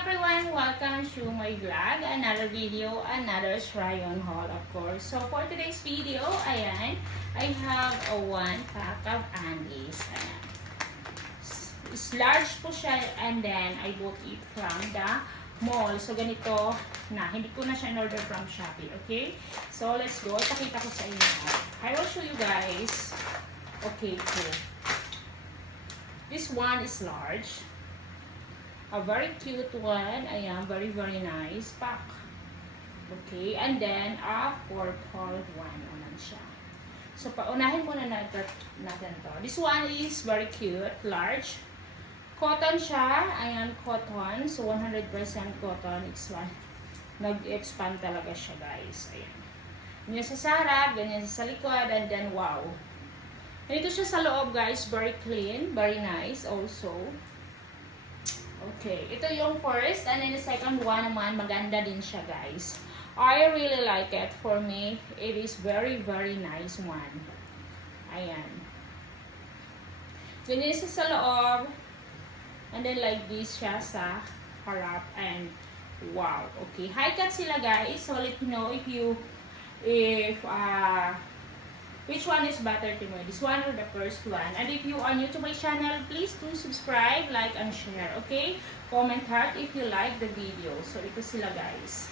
everyone, welcome to my vlog, another video, another try-on haul of course. So for today's video, ayan, I have a one pack of undies. Ayan. It's large po siya and then I bought it from the mall. So ganito na, hindi ko na siya in-order from Shopee, okay? So let's go, ipakita ko sa inyo. I will show you guys. Okay, cool. This one is large. A very cute one. Ayan, very nice pack. Okay, and then a purple one naman siya. So, paunahin muna natin to. This one is very cute, large. Cotton siya. Ayan, cotton. So, 100% cotton. It's one. Nag-expand talaga siya, guys. Ayan. Ganyan sa harap, ganyan sa likod, and then, wow. Ganito siya sa loob, guys. Very clean, very nice also. Okay, ito yung first, and then the second one naman, maganda din siya, guys. I really like it. For me, it is very nice one. Ayan. Ganyan siya sa loob, and then like this siya sa harap, and wow. Okay, high cut sila, guys. So let me know which one is better to me, this one or the first one. And if you are new to my channel, please do subscribe, like, and share, okay? Comment heart if you like the video. So, ito sila, guys.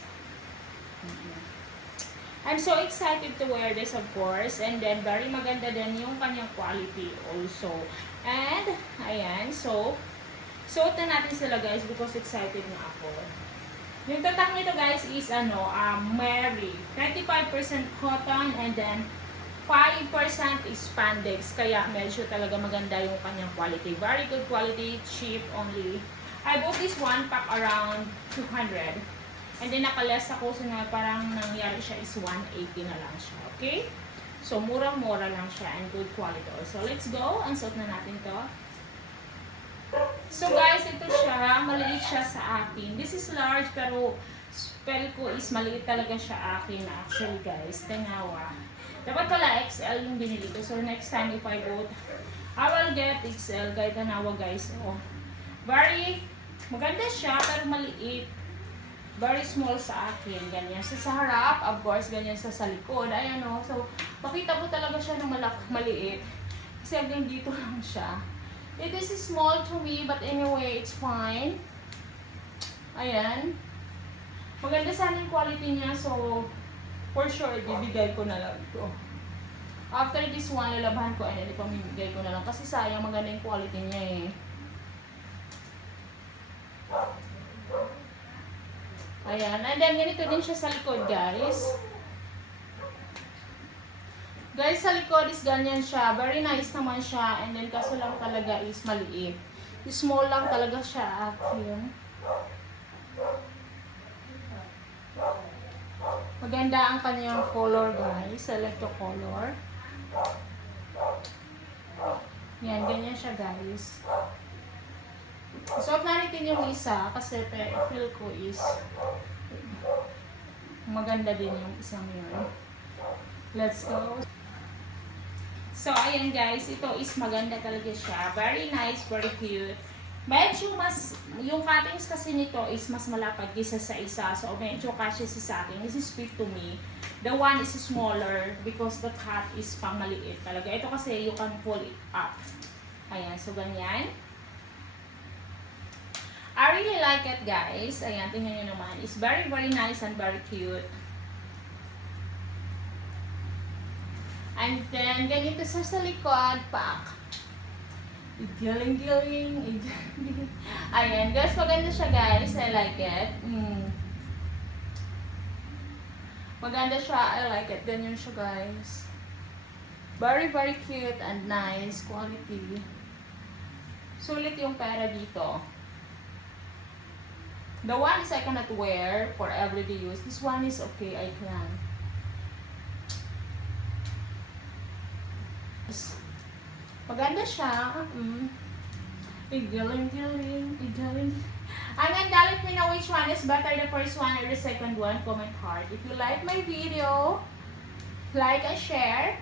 I'm so excited to wear this, of course. And then, very maganda din yung kanyang quality also. And, ayan, so, suotin natin sila, guys, because excited na ako. Yung tatak nito, guys, is, Mary. 95% cotton, and then, 5% is spandex, kaya medyo talaga maganda yung kanyang quality. Very good quality, cheap only. I bought this one pack around 200. And then nakaless ako, so na parang nangyari siya is 180 na lang siya. Okay? So, murang-mura lang siya and good quality also. Let's go. Ang suot na natin to. So, guys, ito siya. Maliit siya sa akin. This is large, pero spell ko is maliit talaga siya akin actually, guys. Tanawa. Dapat pala XL yung binili ko. So, next time if I go, I will get XL. Kahit tanawa, guys. Oh. Very, maganda siya, pero maliit. Very small sa akin. Ganyan. Sa harap, of course, ganyan sa likod. Ayan o. So, makita mo talaga siya ng maliit. Kasi hanggang dito lang siya. It is small to me, but anyway, it's fine. Ayan. Maganda sana yung quality niya. So, for sure, ibibigay ko na lang ito. After this one, lalabahan ko, and ipamibigay ko na lang. Kasi sayang, maganda yung quality niya eh. Ayan. And then, ganito din siya sa likod, guys. Guys, sa likod is ganyan siya. Very nice naman siya. And then, kaso lang talaga is maliit. Small lang talaga siya. Yun. Maganda ang kanyang color, guys. Select the color. Yan, ganyan siya, guys. Suot na natin yung isa kasi feel ko is maganda din yung isang yun. Let's go. So, ayan, guys. Ito is maganda talaga siya. Very nice, very cute. Medyo mas, yung cuttings kasi nito is mas malapad kaysa sa isa. So, medyo kasya sa akin. This is fit to me. The one is smaller because the cut is pang maliit talaga. Ito kasi you can pull it up. Ayan, so ganyan. I really like it, guys. Ayan, tingnan nyo naman. It's very nice and very cute. And then, ganito sa likod, pack. Giling. Ayan, guys, maganda siya, guys. I like it. Maganda siya. I like it. Ganyan siya, guys. Very cute and nice quality. Sulit yung pera dito. The one is I cannot wear for everyday use. This one is okay, I can. Maganda siya. Giling. And then, let me know which one is better, the first one or the second one. Comment hard. If you like my video, like and share.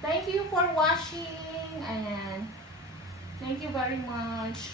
Thank you for watching. And thank you very much.